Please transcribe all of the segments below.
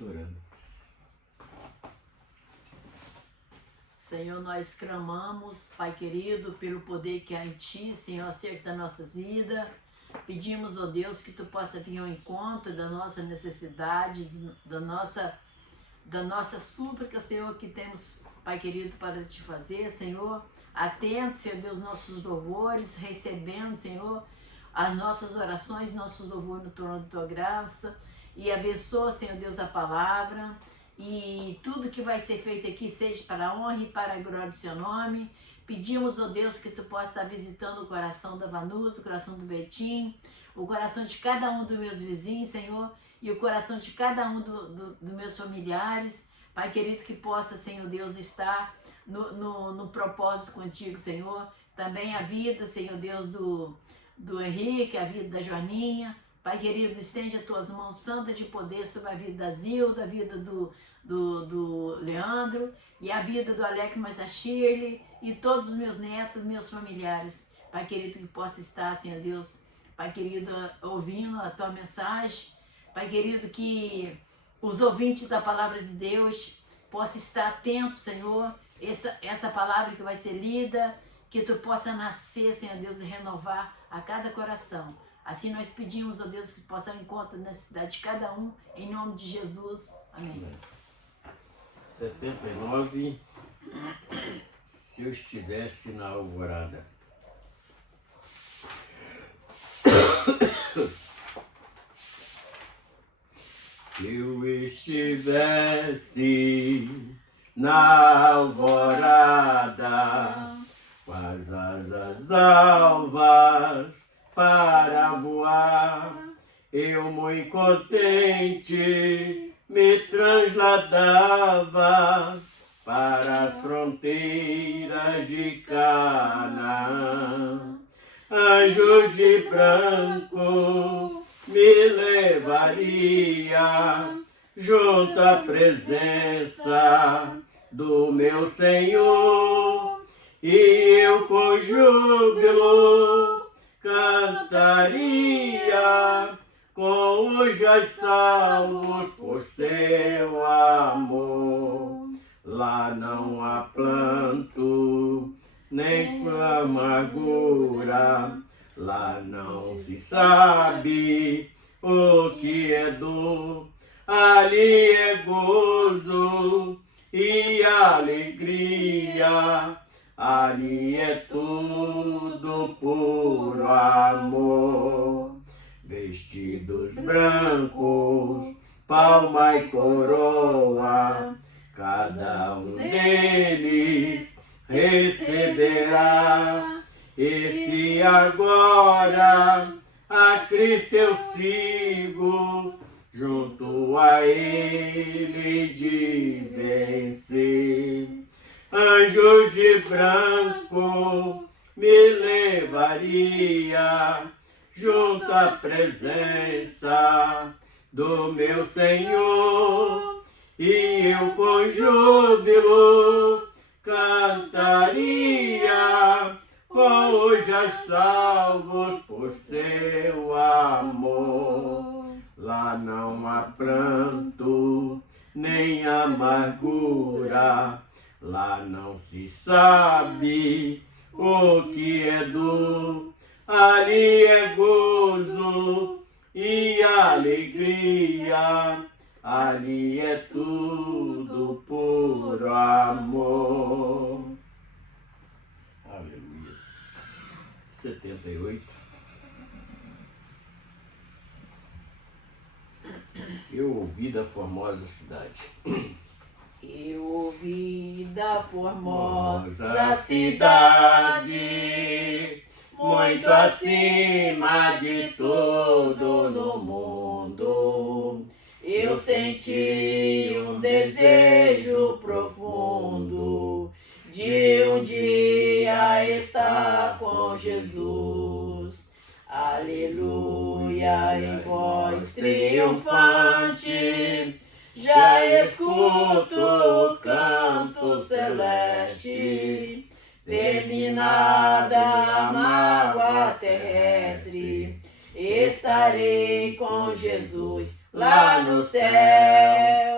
orando. Senhor, nós clamamos, Pai querido, pelo poder que há em Ti, Senhor, acerca das nossas vidas. Pedimos, ó Deus, que Tu possa vir ao encontro da nossa necessidade, da nossa súplica, Senhor, que temos, Pai querido, para Te fazer, Senhor. Atento, Senhor Deus, nossos louvores, recebendo, Senhor, as nossas orações, nossos louvores no trono da Tua graça. E abençoa, Senhor Deus, a palavra. E tudo que vai ser feito aqui seja para a honra e para a glória do Seu nome. Pedimos, ó Deus, que Tu possa estar visitando o coração da Vanusa, o coração do Betinho, o coração de cada um dos meus vizinhos, Senhor, e o coração de cada um dos meus familiares. Pai querido, que possa, Senhor Deus, estar no propósito contigo, Senhor. Também a vida, Senhor Deus, do Henrique, a vida da Joaninha. Pai querido, estende as Tuas mãos santas de poder sobre a vida da Zilda, a vida do Leandro e a vida do Alex, mas a Shirley e todos os meus netos, meus familiares. Pai querido, que possa estar, Senhor Deus, Pai querido, ouvindo a Tua mensagem. Pai querido, que os ouvintes da palavra de Deus possam estar atentos, Senhor, essa palavra que vai ser lida, que Tu possa nascer, Senhor Deus, e renovar a cada coração. Assim nós pedimos, ó Deus, que possa encontrar a necessidade de cada um, em nome de Jesus. Amém. 79. Se eu estivesse na alvorada. Se eu estivesse na alvorada, com as asas alvas para voar, eu muito contente me trasladava para as fronteiras de Canaã. Anjos de branco me levaria junto à presença do meu Senhor, e eu com júbilo cantaria com os já salvos por Seu amor. Lá não há planto, nem amargura, lá não se sabe o que é dor. Ali é gozo e alegria, ali é tudo puro amor. Vestidos brancos, palma e coroa, cada um deles receberá. Esse agora a Cristo eu sigo, junto a Ele de vencer. Anjos de branco me levaria junto à presença do meu Senhor, e eu com júbilo cantaria com os já salvos por Seu amor. Lá não há pranto, nem amargura, lá não se sabe o que é dor. Ali é gozo e alegria, ali é tudo por amor. Aleluia. 78. Eu ouvi da formosa cidade. Eu ouvi da formosa cidade, muito acima de tudo no mundo. Eu senti um desejo profundo de um dia estar com Jesus. Aleluia, em voz triunfante, já escuto o canto celeste, terminada a mágoa terrestre, estarei com Jesus lá no céu.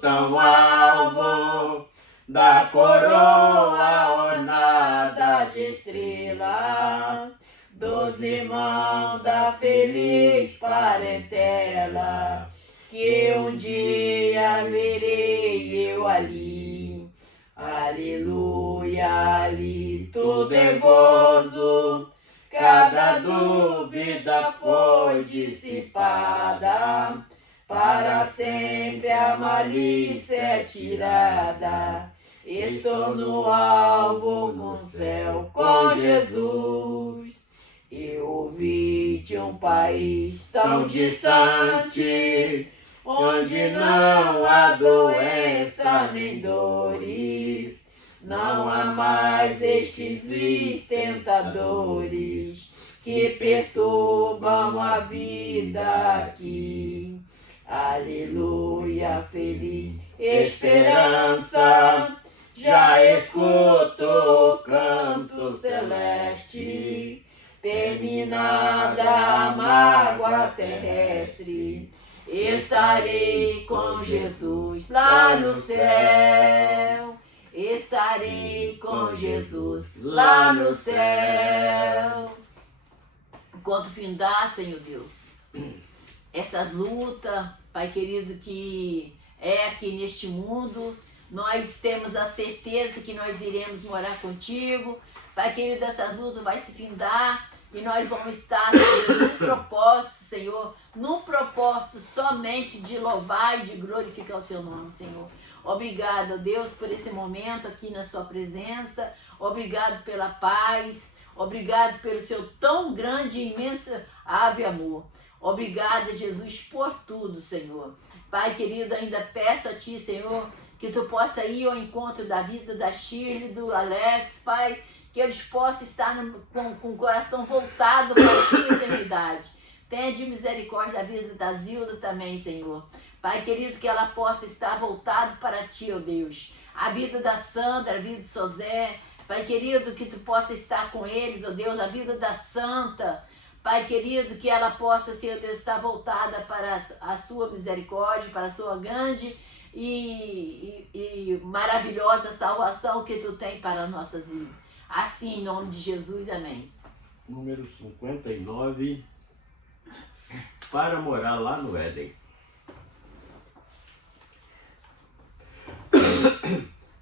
tão alvo da coroa ornada de estrelas, dos irmãos da feliz parentela, que um dia verei eu ali. Aleluia, ali tudo é gozo, cada dúvida foi dissipada, para sempre a malícia é tirada. Estou no alvo com o céu, com Jesus. Eu ouvi de um país tão distante, onde não há doença nem dores, não há mais estes vícios tentadores que perturbam a vida aqui. Aleluia, feliz esperança, já escuto o canto celeste, terminada a mágoa terrestre, estarei com Jesus lá no céu. Estarei com Jesus lá no céu. Enquanto findar, Senhor Deus, essas lutas, Pai querido, que é aqui neste mundo, nós temos a certeza que nós iremos morar contigo. Pai querido, essas lutas vai se findar e nós vamos estar, Senhor, num propósito, Senhor, num propósito somente de louvar e de glorificar o seu nome, Senhor. Obrigada, Deus, por esse momento aqui na sua presença. Obrigado pela paz. Obrigado pelo seu tão grande e imenso ave amor. Obrigada, Jesus, por tudo, Senhor. Pai querido, ainda peço a Ti, Senhor, que Tu possa ir ao encontro da vida da Shirley, do Alex, Pai, que eles possam estar com o coração voltado para a Tua eternidade. Tenha de misericórdia da vida da Zilda também, Senhor. Pai querido, que ela possa estar voltada para Ti, ó Deus. A vida da Sandra, a vida de Sozé. Pai querido, que Tu possa estar com eles, ó Deus. A vida da Santa. Pai querido, que ela possa, Senhor Deus, estar voltada para a Sua misericórdia, para a Sua grande e maravilhosa salvação que Tu tem para as nossas vidas. Assim, em nome de Jesus, amém. Número 59. Para morar lá no Éden.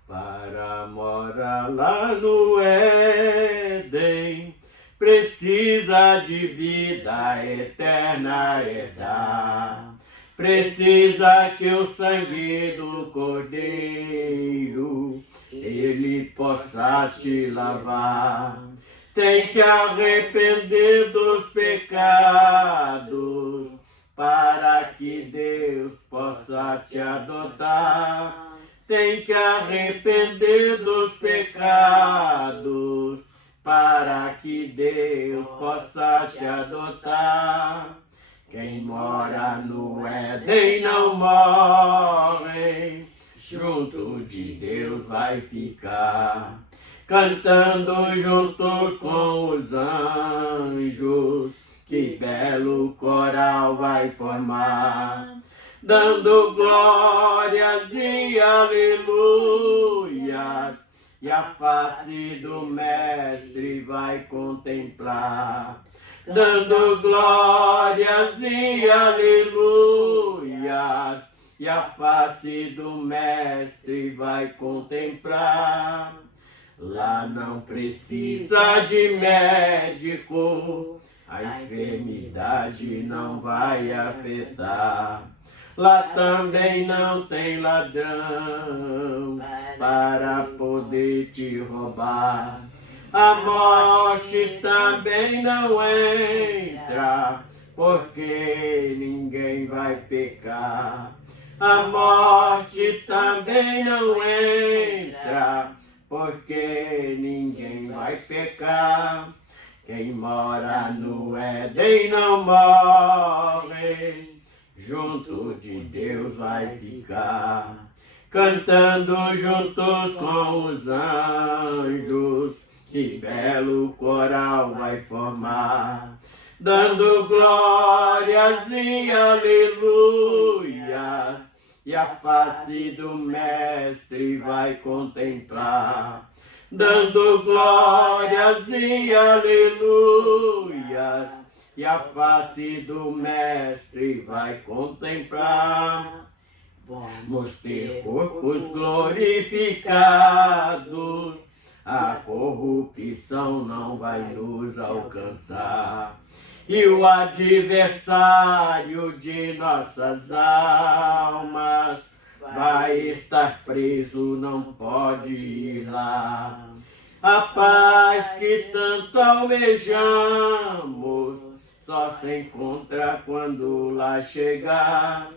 Para morar lá no Éden, precisa de vida eterna herdar. Precisa que o sangue do Cordeiro ele possa te lavar. Tem que arrepender dos pecados para que Deus possa te adotar. Tem que arrepender dos pecados para que Deus possa te adotar. Quem mora no Éden não morre, junto de Deus vai ficar, cantando juntos com os anjos, que belo coral vai formar, dando glórias e aleluias, e a face do Mestre vai contemplar, dando glórias e aleluias, e a face do Mestre vai contemplar. Lá não precisa de médico, a enfermidade não vai afetar. Lá também não tem ladrão para poder te roubar. A morte também não entra, porque ninguém vai pecar. A morte também não entra, porque ninguém vai pecar. Quem mora no Éden não morre, junto de Deus vai ficar, cantando juntos com os anjos, que belo coral vai formar, dando glórias e aleluias, e a face do Mestre vai contemplar, dando glórias e aleluias, e a face do Mestre vai contemplar. Vamos ter corpos glorificados, a corrupção não vai nos alcançar, e o adversário de nossas almas vai estar preso, não pode ir lá. A paz que tanto almejamos só se encontra quando lá chegar.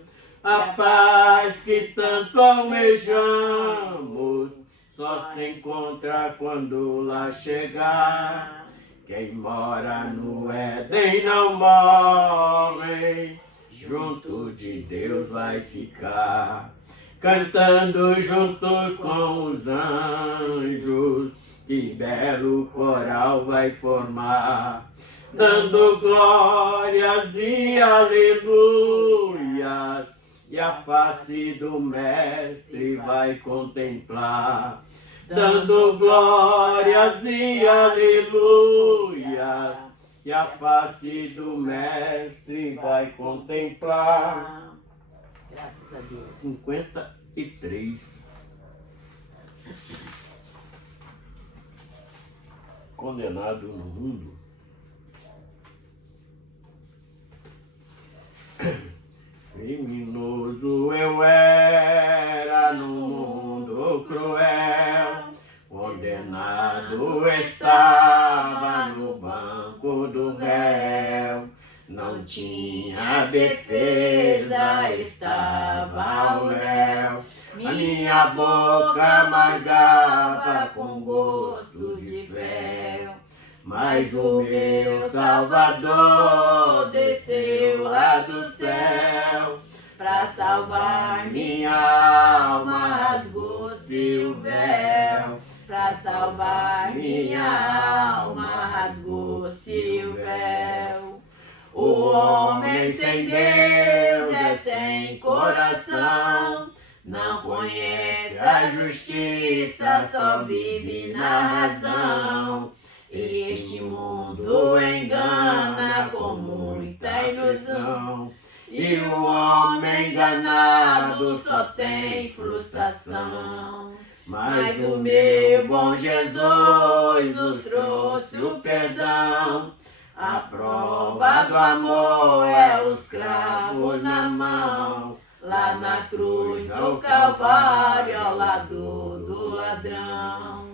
A paz que tanto almejamos só se encontra quando lá chegar. Quem mora no Éden não morre, junto de Deus vai ficar, cantando juntos com os anjos, que belo coral vai formar, dando glórias e aleluias, e a face do Mestre vai contemplar, dando glórias e aleluias, e a face do Mestre vai contemplar. Graças a Deus. 53. Condenado no mundo. Criminoso eu era no mundo cruel, condenado estava no banco do réu, não tinha defesa, estava ao réu, minha boca amargava com gosto de fel, mas o meu Salvador desceu lá do céu, pra salvar minha alma rasgou-se o véu, pra salvar minha alma rasgou-se o véu. O homem sem Deus é sem coração, não conhece a justiça, só vive na razão. Este mundo engana com muita ilusão, e o homem enganado só tem frustração. Mas o meu bom Jesus nos trouxe o perdão, a prova do amor é os cravos na mão, lá na cruz do Calvário ao lado do ladrão.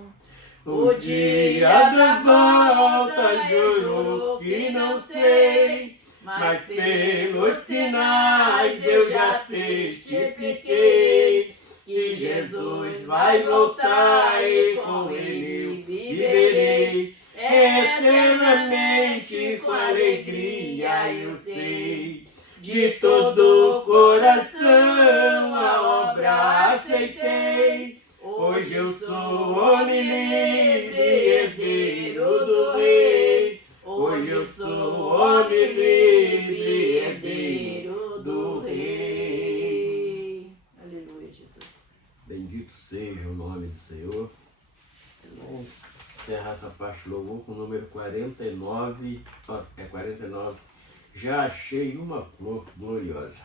O dia da volta juro que não sei, mas pelos sinais eu já testifiquei que Jesus vai voltar e com ele viverei eternamente com alegria, eu sei. De todo o coração a obra aceitei, hoje eu sou homem livre, herdeiro do rei. Hoje eu sou homem livre, herdeiro do rei. Aleluia, Jesus. Bendito seja o nome do Senhor. Encerrar essa parte de louvor com o número 49. 49. Já achei uma flor gloriosa.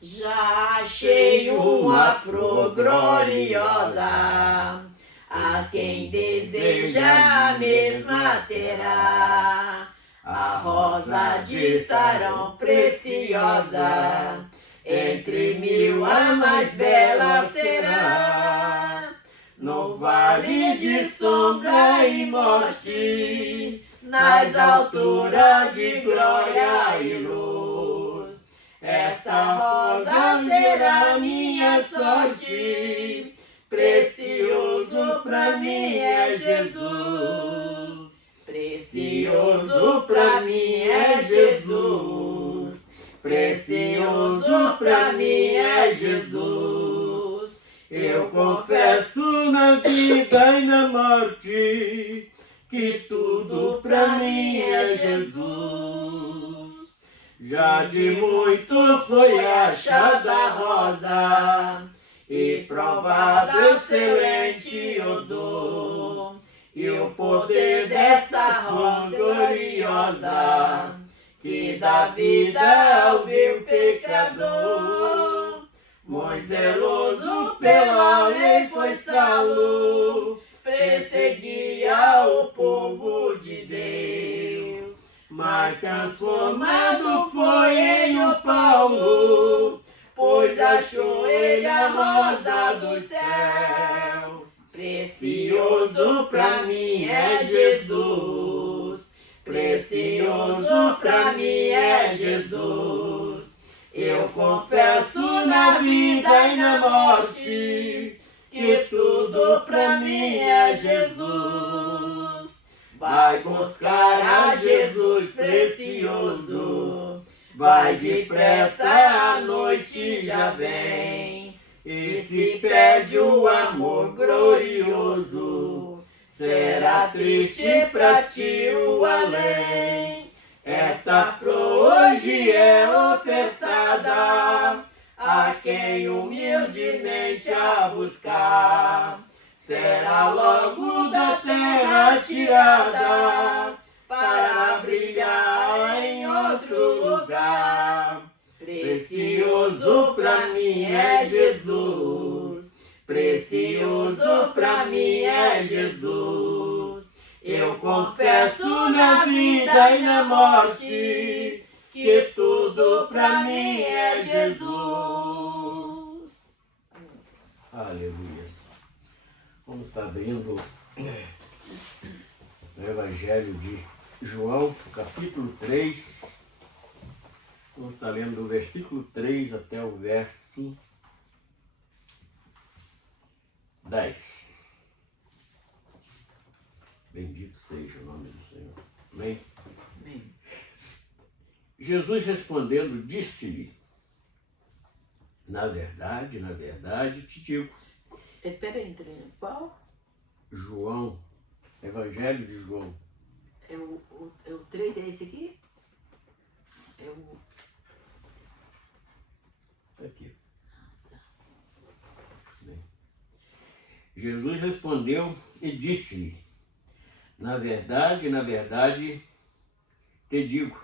Já achei uma flor gloriosa, a quem deseja a mesma terá. A rosa de Sarão preciosa, entre mil a mais bela será. No vale de sombra e morte, nas alturas de glória e luz, essa rosa será minha sorte, precioso pra mim é Jesus, precioso pra mim é Jesus, precioso pra mim é Jesus. Eu confesso na vida e na morte que tudo pra mim é Jesus. Já de muito foi achada a rosa, e provado excelente odor, e o poder dessa rosa gloriosa, que dá vida ao vil pecador. Muito zeloso pela lei foi Saulo, perseguia o povo de Deus, mas transformado foi em o Paulo, pois achou ele a rosa do céu. Precioso pra mim é Jesus, precioso pra mim é Jesus. Eu confesso na vida e na morte, que tudo pra mim é Jesus. Vai buscar a Jesus precioso, vai depressa, a noite já vem. E se perde o amor glorioso, será triste pra ti o além. Esta flor hoje é ofertada a quem humildemente a buscar. Será logo da terra tirada para brilhar em outro lugar. Precioso pra mim é Jesus, precioso pra mim é Jesus. Eu confesso na vida e na morte, que tudo pra mim é Jesus. Aleluia. Vamos estar abrindo o Evangelho de João, capítulo 3. Vamos estar lendo do versículo 3 até o verso 10. Bendito seja o nome do Senhor. Amém? Amém. Jesus respondendo, disse-lhe, na verdade, te digo. Peraí, qual? João, Evangelho de João. É o 3, é esse aqui? É o... Aqui. Jesus respondeu e disse-lhe, na verdade, te digo,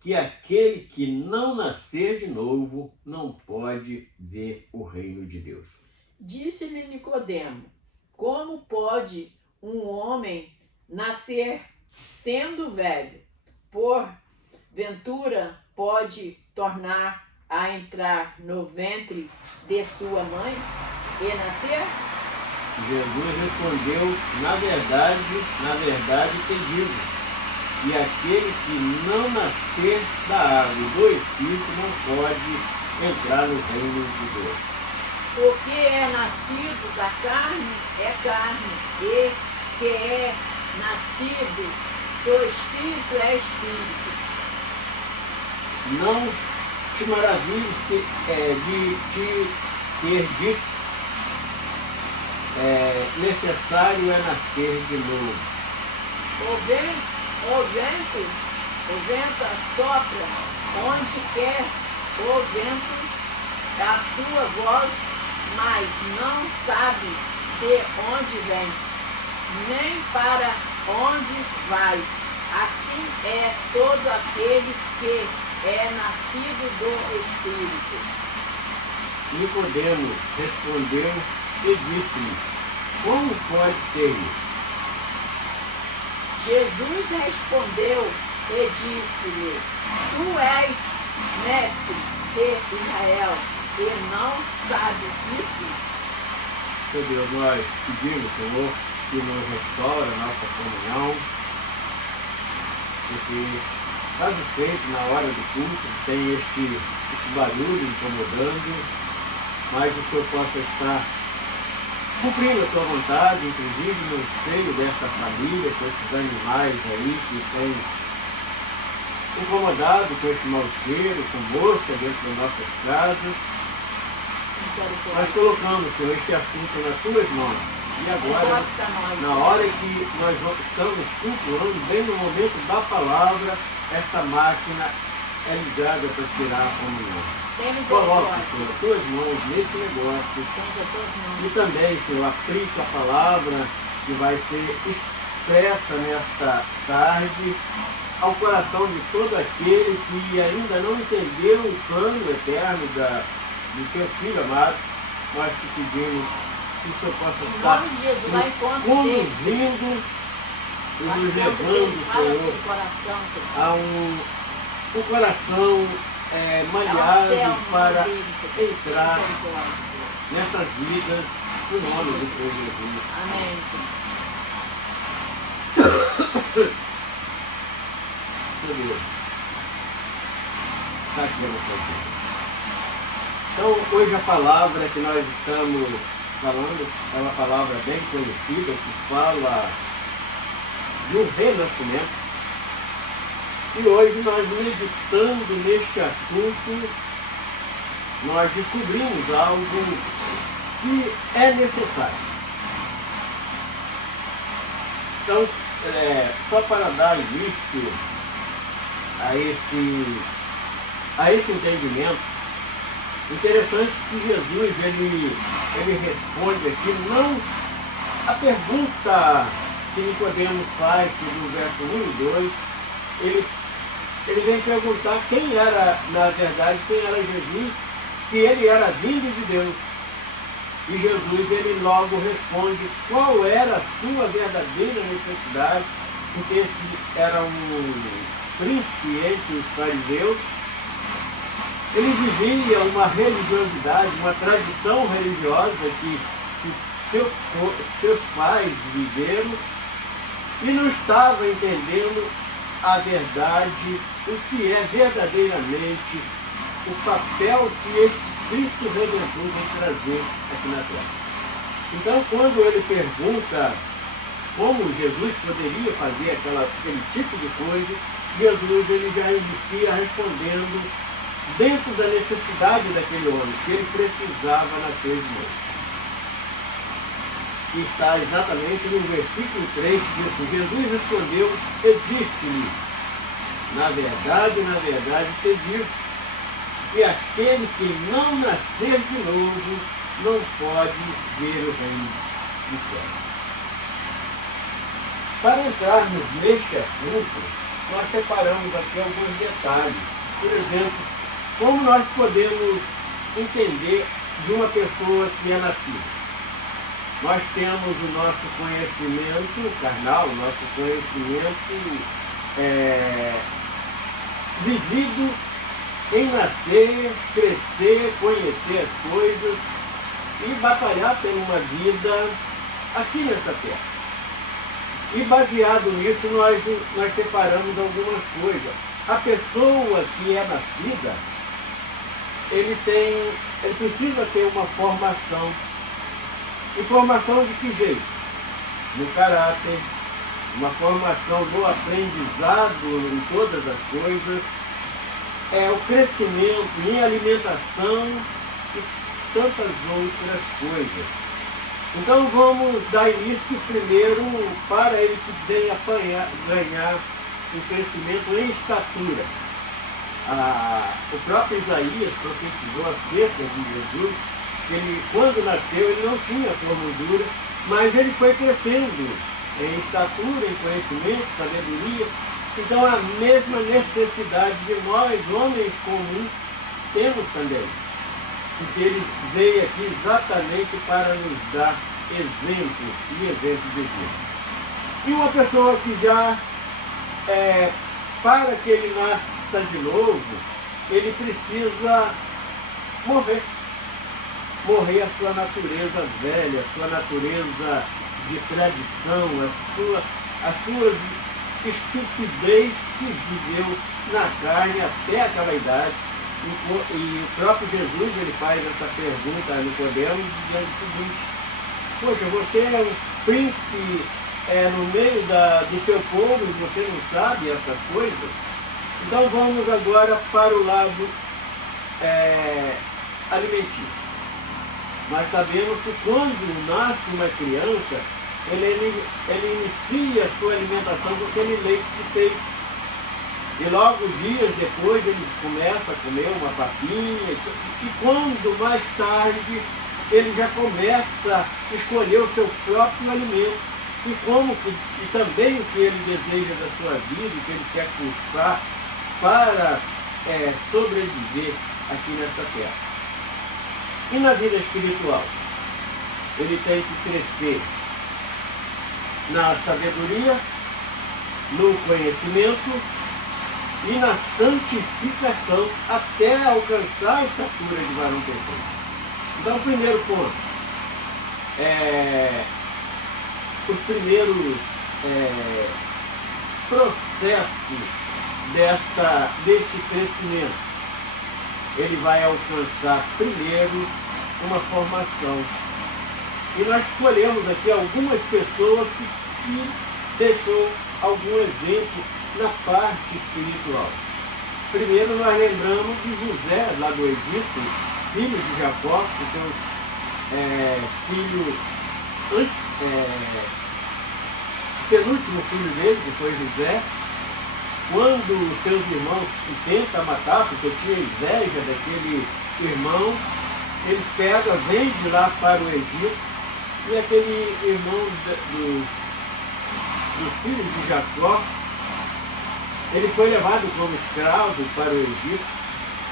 que aquele que não nascer de novo não pode ver o reino de Deus. Disse-lhe Nicodemo, como pode um homem nascer sendo velho? Porventura pode tornar a entrar no ventre de sua mãe e nascer? Jesus respondeu, na verdade te digo, que aquele que não nascer da água e do Espírito não pode entrar no reino de Deus. O que é nascido da carne é carne, e que é nascido do Espírito é Espírito. Não te maravilhes de te ter dito, necessário é nascer de novo. O vento assopra onde quer o vento, a sua voz, mas não sabe de onde vem, nem para onde vai. Assim é todo aquele que é nascido do Espírito. Nicodemo respondeu e disse-lhe, como pode ser isso? Jesus respondeu e disse-lhe, tu és mestre de Israel e não sabes isso? Senhor Deus, nós pedimos, Senhor, que nos restaure a nossa comunhão, porque quase sempre na hora do culto tem este barulho incomodando, mas o Senhor possa estar cumprindo a tua vontade, inclusive no seio desta família, com esses animais aí que têm incomodado com esse mau cheiro, com mosca dentro das nossas casas. Nós colocamos, Senhor, este assunto nas tuas mãos. E agora, na hora que nós estamos cultuando, bem no momento da palavra, esta máquina é ligada para tirar a comunhão. Tem Coloque, misericórdia. Senhor, tuas mãos neste negócio. Esteja todos E nós. também, Senhor, aplica a palavra que vai ser expressa nesta tarde ao coração de todo aquele que ainda não entendeu o plano eterno do teu Filho amado. Nós te pedimos que o Senhor possa Em estar nome de Jesus, vai nos encontro deles. conduzindo e Vai nos encontro levando, deles. Fala Senhor, no coração, Senhor. a um coração É o malhado céu, para deles, Senhor. entrar Misericórdia. nessas vidas no nome do Senhor Jesus. Amém, Senhor. Senhor Deus, está aqui a nossa vida. Então, hoje a palavra que nós estamos falando é uma palavra bem conhecida que fala de um renascimento. E hoje nós, meditando neste assunto, nós descobrimos algo que é necessário. Então, só para dar início a esse entendimento, interessante que Jesus ele responde aqui não a pergunta que Nicodemos faz no verso 1 e 2, ele vem perguntar quem era, na verdade, quem era Jesus, se ele era vindo de Deus. E Jesus, ele logo responde qual era a sua verdadeira necessidade, porque esse era um príncipe entre os fariseus. Ele vivia uma religiosidade, uma tradição religiosa que seus pais viveram e não estava entendendo a verdade, o que é verdadeiramente o papel que este Cristo Redentor vem trazer aqui na Terra. Então, quando ele pergunta como Jesus poderia fazer aquele tipo de coisa, Jesus ele já inicia respondendo dentro da necessidade daquele homem, que ele precisava nascer de novo. Que está exatamente no versículo 3, que diz assim: Jesus respondeu e disse-lhe, na verdade, te digo, que aquele que não nascer de novo não pode ver o reino dos céus. Para entrarmos neste assunto, nós separamos aqui alguns detalhes. Por exemplo, como nós podemos entender de uma pessoa que é nascida? Nós temos o nosso conhecimento carnal, o nosso conhecimento vivido em nascer, crescer, conhecer as coisas e batalhar por uma vida aqui nesta terra. E baseado nisso, nós separamos algumas coisas. A pessoa que é nascida, ele precisa ter uma formação. E formação de que jeito? No caráter, uma formação no aprendizado em todas as coisas, o crescimento em alimentação e tantas outras coisas. Então vamos dar início primeiro para ele poder ganhar um crescimento em estatura. O próprio Isaías profetizou acerca de Jesus, que ele, quando nasceu, ele não tinha formosura, mas ele foi crescendo em estatura, em conhecimento, sabedoria. Então a mesma necessidade de nós, homens comuns, temos também. Porque ele veio aqui exatamente para nos dar exemplo e exemplo de vida. E uma pessoa que já, para que ele nasça de novo, ele precisa morrer. Morrer a sua natureza velha, a sua natureza de tradição, as suas estupidez que viveu na carne até aquela idade. E o próprio Jesus ele faz essa pergunta a Nicodemos, dizendo o seguinte: poxa, você é um príncipe no meio do seu povo e você não sabe essas coisas? Então vamos agora para o lado alimentício. Nós sabemos que quando nasce uma criança, ele inicia a sua alimentação com aquele leite de peito. E logo dias depois ele começa a comer uma papinha, e quando mais tarde ele já começa a escolher o seu próprio alimento. E também o que ele deseja da sua vida, o que ele quer cursar para sobreviver aqui nessa terra. E na vida espiritual? Ele tem que crescer na sabedoria, no conhecimento e na santificação até alcançar a estatura de varão perfeito. Então, o primeiro ponto os primeiros processos deste crescimento. Ele vai alcançar primeiro uma formação. E nós escolhemos aqui algumas pessoas que deixou algum exemplo na parte espiritual. Primeiro nós lembramos de José, lá do Egito, filho de Jacó, que seus filhos penúltimo filho dele, que foi José, quando seus irmãos tentam matar, porque tinha inveja daquele irmão, eles pegam, vendem lá para o Egito, e aquele irmão dos filhos de Jacó, ele foi levado como escravo para o Egito,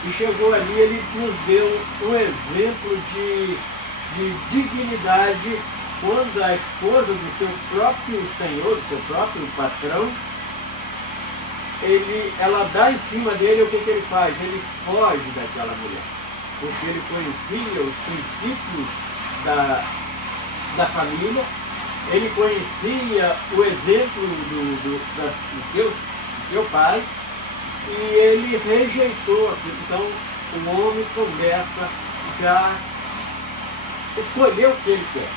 e chegou ali, ele nos deu um exemplo de dignidade, quando a esposa do seu próprio senhor, do seu próprio patrão, ela dá em cima dele, o que ele faz? Ele foge daquela mulher, porque ele conhecia os princípios da família, ele conhecia o exemplo do seu pai, e ele rejeitou aquilo. Então o homem começa já a escolher o que ele quer.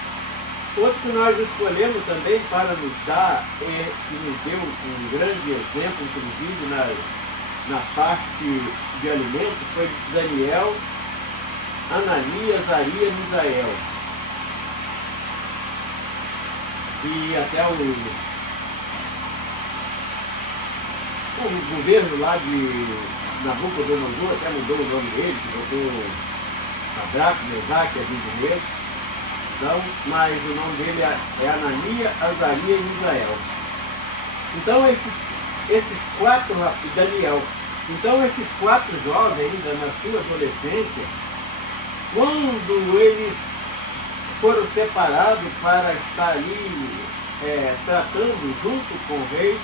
Outro que nós escolhemos também para nos dar, que nos deu um grande exemplo, inclusive na parte de alimentos, foi Daniel, Ananias, Azaria e Misael. E até o governo lá de Nabucodonosor até mudou o nome dele, que botou Sadraque, Mesaque e Abednego. Então, mas o nome dele é Ananias, Azaria e Misael. Então esses quatro, Daniel, então esses quatro jovens ainda na sua adolescência, quando eles foram separados para estar ali tratando junto com o rei,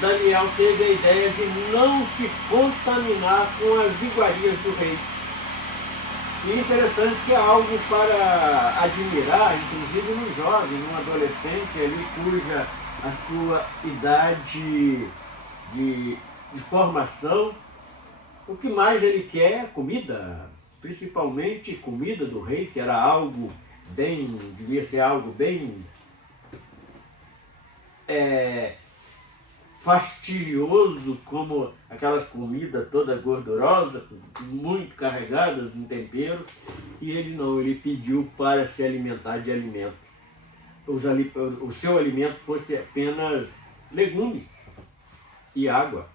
Daniel teve a ideia de não se contaminar com as iguarias do rei. E interessante que é algo para admirar, inclusive num jovem, num adolescente ali, cuja a sua idade de formação, o que mais ele quer é comida, principalmente comida do rei, que era algo devia ser algo bem fastidioso, como aquelas comidas todas gordurosas, muito carregadas em tempero, e ele pediu para se alimentar de alimento. O seu alimento fosse apenas legumes e água.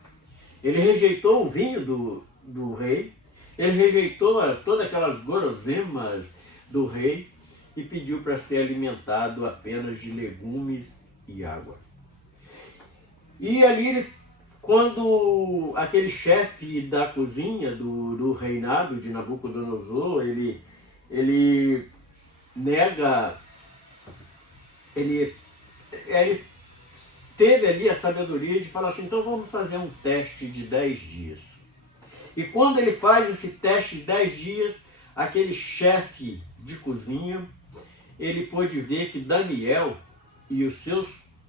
Ele rejeitou o vinho do rei, ele rejeitou todas aquelas guloseimas do rei e pediu para ser alimentado apenas de legumes e água. E ali, quando aquele chefe da cozinha do reinado de Nabucodonosor, ele nega, ele teve ali a sabedoria de falar assim, então vamos fazer um teste de 10 dias. E quando ele faz esse teste de 10 dias, aquele chefe de cozinha, ele pôde ver que Daniel e os seus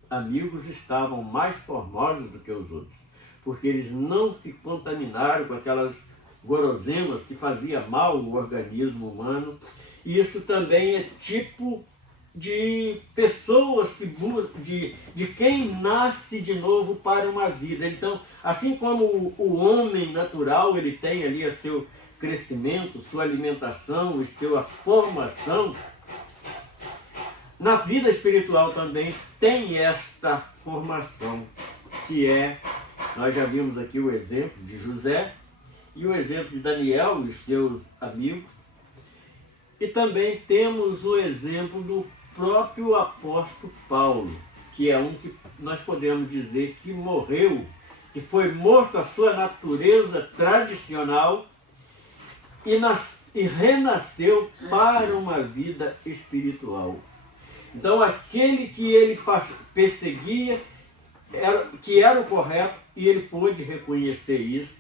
amigos estavam mais formosos do que os outros, porque eles não se contaminaram com aquelas guloseimas que faziam mal ao organismo humano. E isso também é tipo de pessoas de quem nasce de novo para uma vida. Então, assim como o homem natural, ele tem ali o seu crescimento, sua alimentação e sua formação, na vida espiritual também tem esta formação, que é Nós já vimos aqui o exemplo de José e o exemplo de Daniel e os seus amigos. E também temos o exemplo do próprio apóstolo Paulo, que é um que nós podemos dizer que morreu, que foi morto a sua natureza tradicional e renasceu para uma vida espiritual. Então aquele que ele perseguia, que era o correto, e ele pôde reconhecer isso.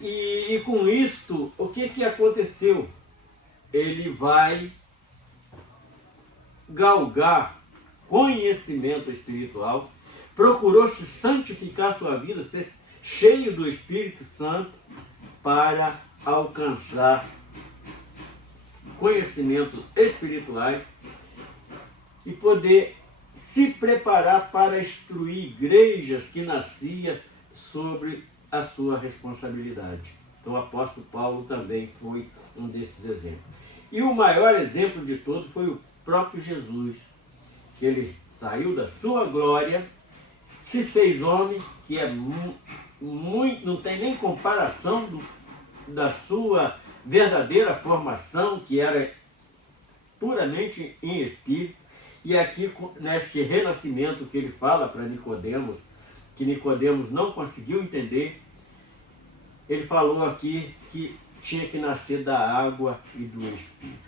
E com isto, o que aconteceu? Ele vai galgar conhecimento espiritual, procurou se santificar sua vida, ser cheio do Espírito Santo para alcançar conhecimentos espirituais e poder se preparar para instruir igrejas que nasciam sobre a sua responsabilidade. Então o apóstolo Paulo também foi um desses exemplos. E o maior exemplo de todos foi o próprio Jesus, que ele saiu da sua glória, se fez homem, que é muito, não tem nem comparação da sua verdadeira formação, que era puramente em espírito. E aqui, nesse renascimento que ele fala para Nicodemos, que Nicodemos não conseguiu entender, ele falou aqui que tinha que nascer da água e do Espírito.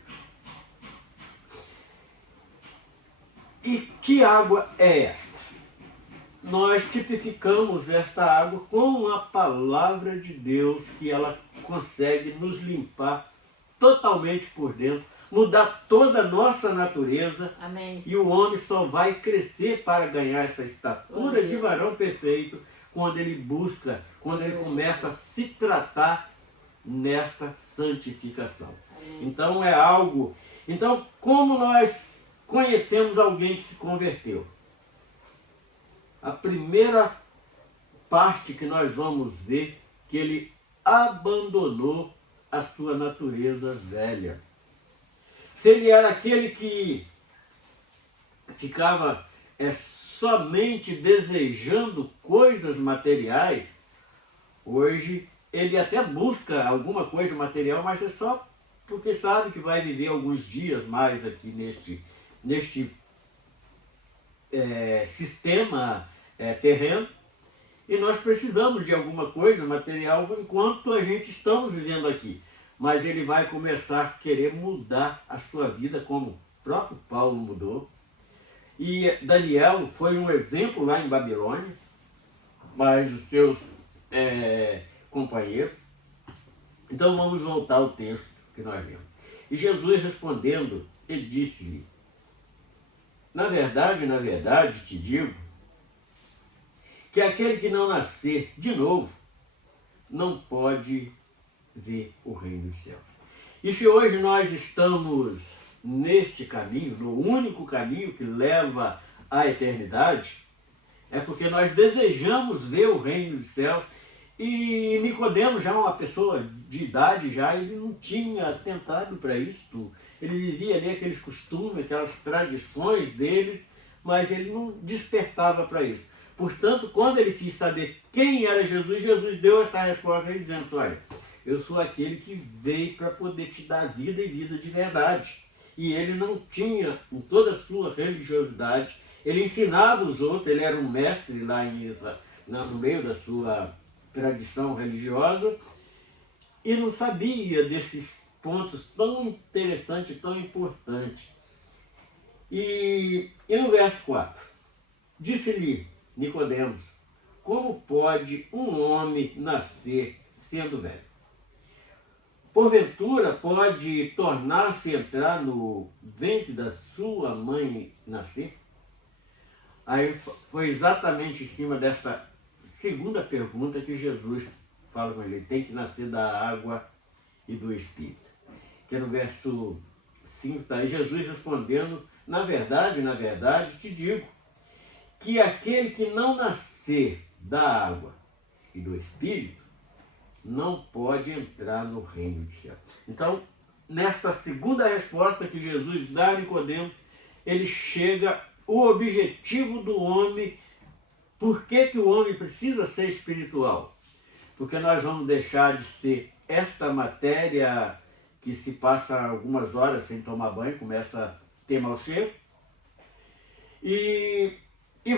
E que água é esta? Nós tipificamos esta água com a palavra de Deus, que ela consegue nos limpar totalmente por dentro, mudar toda a nossa natureza. Amém. E o homem só vai crescer para ganhar essa estatura de varão perfeito quando ele busca, quando ele começa a se tratar nesta santificação. Então é algo... Então, como nós conhecemos alguém que se converteu? A primeira parte que nós vamos ver que ele abandonou a sua natureza velha. Se ele era aquele que ficava somente desejando coisas materiais, hoje ele até busca alguma coisa material, mas é só porque sabe que vai viver alguns dias mais aqui neste sistema terreno, e nós precisamos de alguma coisa material enquanto a gente estamos vivendo aqui. Mas ele vai começar a querer mudar a sua vida, como o próprio Paulo mudou. E Daniel foi um exemplo lá em Babilônia, mas os seus companheiros. Então vamos voltar ao texto que nós lemos. E Jesus respondendo, ele disse-lhe: na verdade te digo, que aquele que não nascer de novo não pode ver o reino dos céus. E se hoje nós estamos neste caminho, no único caminho que leva à eternidade, é porque nós desejamos ver o reino dos céus. E Nicodemos, já uma pessoa de idade, já ele não tinha atentado para isso. Ele vivia ali aqueles costumes, aquelas tradições deles, mas ele não despertava para isso. Portanto, quando ele quis saber quem era Jesus, Jesus deu essa resposta dizendo: olha, eu sou aquele que veio para poder te dar vida e vida de verdade. E ele não tinha, em toda a sua religiosidade, ele ensinava os outros, ele era um mestre lá no meio da sua tradição religiosa, e não sabia desses pontos tão interessantes, tão importantes. E no verso 4, disse-lhe Nicodemos: como pode um homem nascer sendo velho? Porventura pode tornar-se entrar no ventre da sua mãe nascer? Aí foi exatamente em cima desta segunda pergunta que Jesus fala com ele: tem que nascer da água e do Espírito. Que é no verso 5, está aí Jesus respondendo: na verdade te digo, que aquele que não nascer da água e do Espírito não pode entrar no reino de céu. Então, nesta segunda resposta que Jesus dá a Nicodemos, ele chega o objetivo do homem Por que o homem precisa ser espiritual? Porque nós vamos deixar de ser esta matéria que se passa algumas horas sem tomar banho, começa a ter mau cheiro, e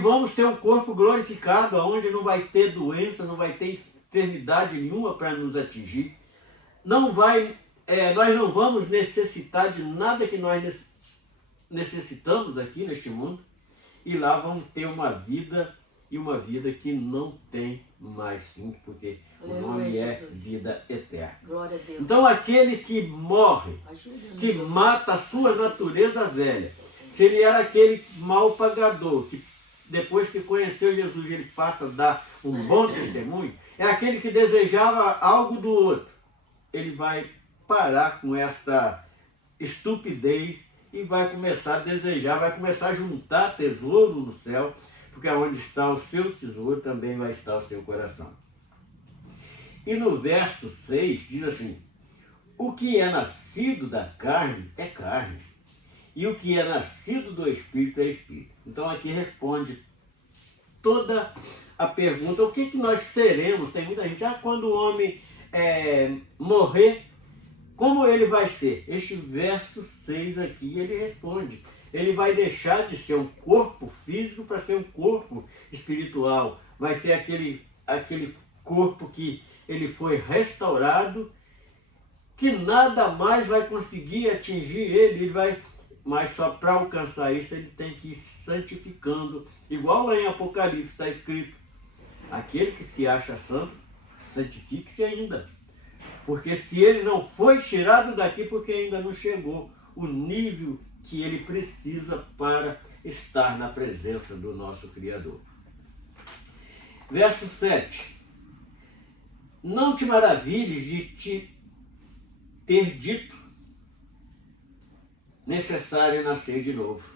vamos ter um corpo glorificado, onde não vai ter doença, não vai ter enfermidade nenhuma para nos atingir. Nós não vamos necessitar de nada que nós necessitamos aqui neste mundo, e lá vamos ter uma vida, e uma vida que não tem mais fim, porque o nome é vida eterna. Glória a Deus. Então aquele que morre, que mata a sua natureza velha, se ele era aquele mau pagador, que depois que conheceu Jesus ele passa a dar um bom testemunho, é aquele que desejava algo do outro. Ele vai parar com esta estupidez e vai começar a desejar, vai começar a juntar tesouro no céu, porque onde está o seu tesouro também vai estar o seu coração. E no verso 6 diz assim: o que é nascido da carne é carne, e o que é nascido do Espírito é Espírito. Então aqui responde toda a pergunta, o que nós seremos? Tem muita gente, quando o homem morrer, como ele vai ser? Este verso 6 aqui, ele responde. Ele vai deixar de ser um corpo físico para ser um corpo espiritual. Vai ser aquele corpo que ele foi restaurado, que nada mais vai conseguir atingir ele vai, mas só para alcançar isso ele tem que ir santificando. Igual lá em Apocalipse está escrito: aquele que se acha santo, santifique-se ainda. Porque se ele não foi tirado daqui, porque ainda não chegou o nível que ele precisa para estar na presença do nosso Criador. Verso 7. Não te maravilhes de te ter dito, necessário nascer de novo.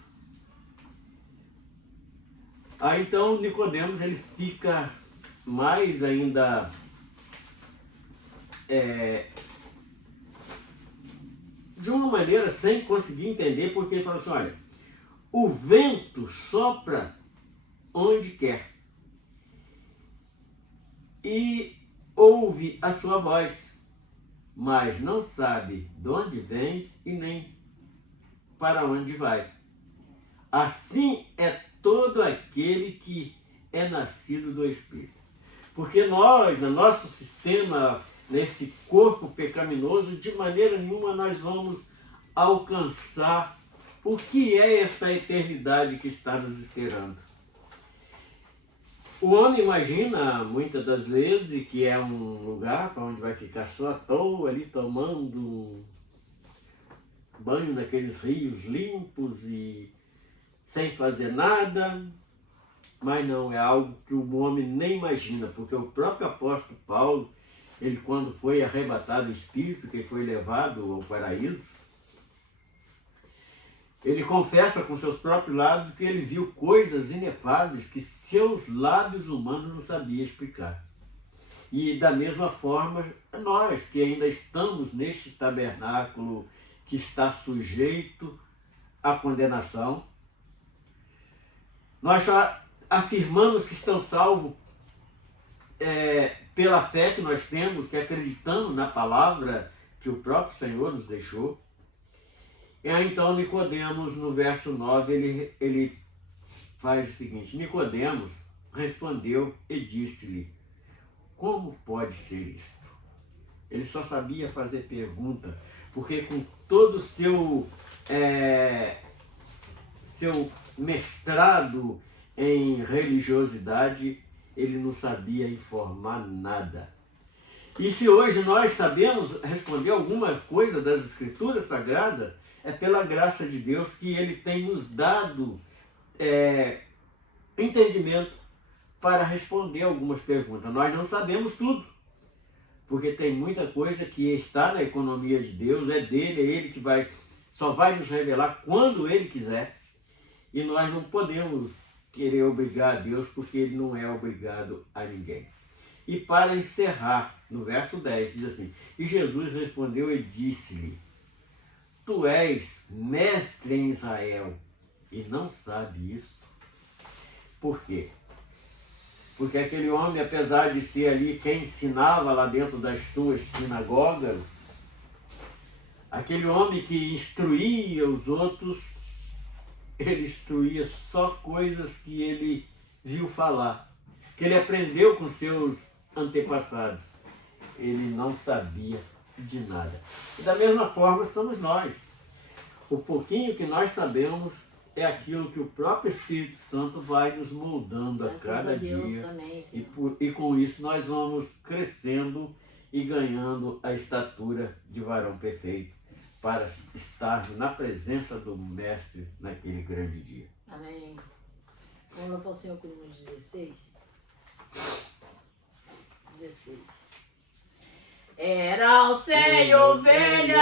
Aí então Nicodemos ele fica mais ainda de uma maneira sem conseguir entender, porque ele fala assim: olha, o vento sopra onde quer e ouve a sua voz, mas não sabe de onde vens e nem para onde vai. Assim é todo aquele que é nascido do Espírito. Porque nós, no nosso sistema, nesse corpo pecaminoso, de maneira nenhuma nós vamos alcançar o que é esta eternidade que está nos esperando. O homem imagina, muitas das vezes, que é um lugar para onde vai ficar só à toa, ali tomando banho naqueles rios limpos e sem fazer nada. Mas não, é algo que o homem nem imagina, porque o próprio apóstolo Paulo, ele quando foi arrebatado o Espírito, que foi levado ao paraíso, ele confessa com seus próprios lábios que ele viu coisas inefáveis que seus lábios humanos não sabiam explicar. E da mesma forma, nós que ainda estamos neste tabernáculo que está sujeito à condenação, nós só afirmamos que estão salvos pela fé que nós temos, que acreditamos na palavra que o próprio Senhor nos deixou. E aí, então Nicodemos, no verso 9, ele faz o seguinte: Nicodemos respondeu e disse-lhe: como pode ser isto? Ele só sabia fazer pergunta, porque com todo o seu mestrado em religiosidade, ele não sabia informar nada. E se hoje nós sabemos responder alguma coisa das Escrituras Sagradas, é pela graça de Deus que ele tem nos dado entendimento para responder algumas perguntas. Nós não sabemos tudo, porque tem muita coisa que está na economia de Deus, é dele, é ele que só vai nos revelar quando ele quiser. E nós não podemos querer obrigar a Deus, porque ele não é obrigado a ninguém. E para encerrar, no verso 10, diz assim: e Jesus respondeu e disse-lhe: tu és mestre em Israel e não sabe isto? Por quê? Porque aquele homem, apesar de ser ali quem ensinava lá dentro das suas sinagogas, aquele homem que instruía os outros, ele instruía só coisas que ele viu falar, que ele aprendeu com seus antepassados. Ele não sabia de nada. E da mesma forma somos nós. O pouquinho que nós sabemos é aquilo que o próprio Espírito Santo vai nos moldando a cada dia. Amém, E com isso nós vamos crescendo e ganhando a estatura de varão perfeito para estar na presença do Mestre naquele grande dia. Amém. Vamos lá para o Senhor com o número 16. 16. Eram 100 ovelhas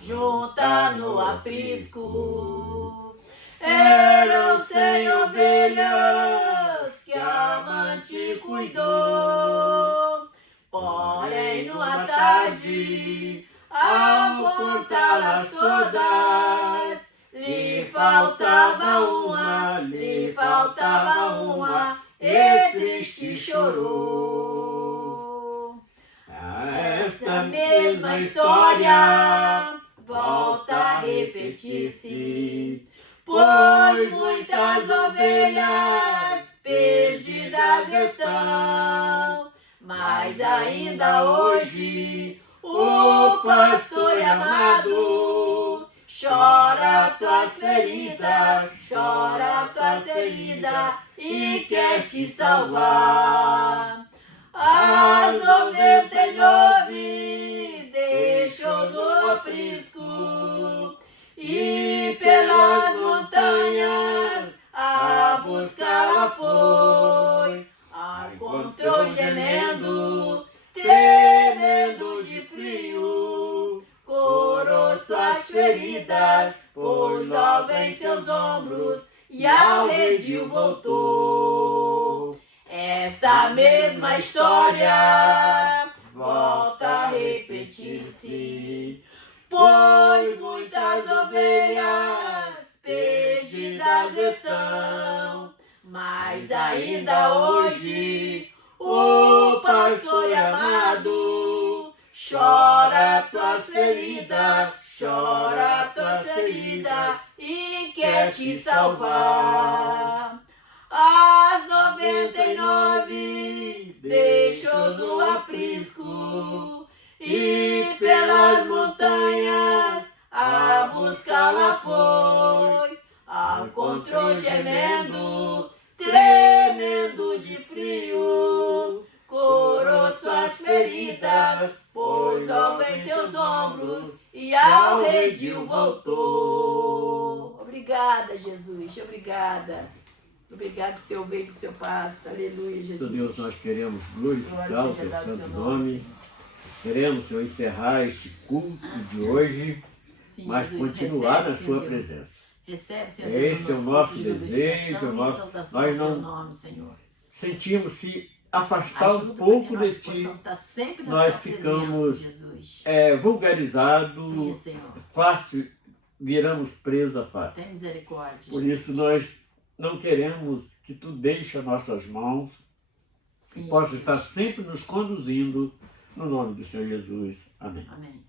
juntas no aprisco. Eram 100 ovelhas que a amante cuidou. Porém, numa tarde, ao contá-las todas, lhe faltava uma, e triste chorou. Esta mesma história volta a repetir-se, pois muitas ovelhas perdidas estão, mas ainda hoje o pastor amado chora tuas feridas e quer te salvar. As 99 deixou no aprisco e pelas montanhas a buscá-la foi. A encontrou gemendo, tremendo de frio, curou suas feridas, pôs nova em seus ombros e ao redil voltou. Esta mesma história volta a repetir-se, pois muitas ovelhas perdidas estão, mas ainda hoje o pastor amado chora tuas feridas e quer te salvar. As 99 deixou no aprisco e pelas montanhas a buscá-la foi. A encontrou gemendo, tremendo de frio, curou suas feridas, pôs nova em seus ombros e ao redil voltou. Obrigada, Jesus, obrigada. Obrigado por seu ovelha e seu pasto. Aleluia, Jesus. Senhor Deus, nós queremos glorificar o teu santo nome. Queremos, Senhor, encerrar este culto de hoje, Sim, mas Jesus, continuar recebe, na sua Deus. presença. Recebe, Senhor Deus, Esse é o nosso desejo. Nós não nome, Senhor. sentimos se afastar Ajuda um para pouco que de nós ti. possamos estar sempre na Nós sua ficamos presença, Jesus. vulgarizados, Sim, Senhor. fácil, viramos presa fácil. Tem misericórdia. Por isso nós não queremos que tu deixe as nossas mãos, Sim, que possa Jesus. estar sempre nos conduzindo, no nome do Senhor Jesus. Amém. Amém.